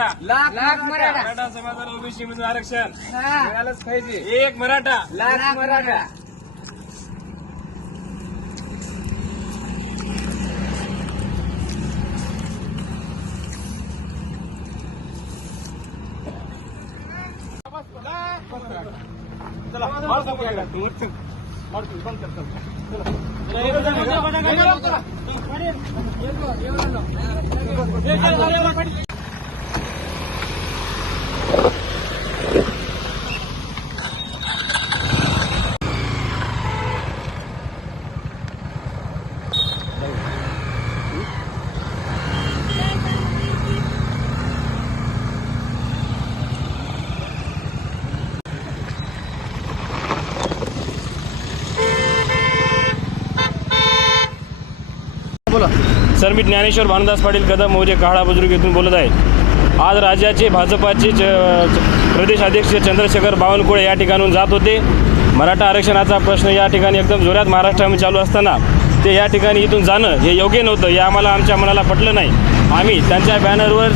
लाख लाख मराठा. मराठा. समाजाला ओबीसी मध्ये आरक्षण. मिळालंच पाहिजे. एक मराठा. लाख मराठा. चला माणसं बोला. सर मी ज्ञानेश्वर भानुदास पाटील कदम मोजे काळा बुजुर्ग येथून बोलत आहे. आज राज्याचे भाजपाचे च- अध्यक्ष चंद्रशेखर बावनकुळे या ठिकाणून जात होते. मराठा आरक्षणाचा प्रश्न या ठिकाणी एकदम जोरात महाराष्ट्रामध्ये चालू असताना ते या ठिकाणी इथून जाणं हे योग्य नव्हतं हे आम्हाला आमच्या मनाला पटलं नाही. आम्ही त्यांच्या बॅनरवर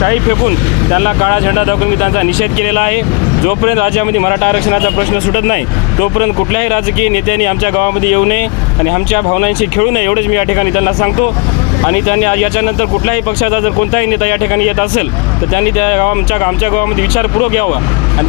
शाही फेकून त्यांना काळा झेंडा दाखवून मी त्यांचा निषेध केलेला आहे. जोपर्यंत राज्यामध्ये मराठा आरक्षणाचा प्रश्न सुटत नाही तोपर्यंत कुठल्याही राजकीय नेत्यांनी आमच्या गावामध्ये येऊ नये आणि आमच्या भावनांशी खेळू नये एवढंच मी या ठिकाणी त्यांना सांगतो. आणि त्यांनी याच्यानंतर कुठल्याही पक्षाचा जर कोणताही नेता या ठिकाणी येत असेल तर त्यांनी त्या गावा आमच्या गावामध्ये विचारपूर्वक यावं. आणि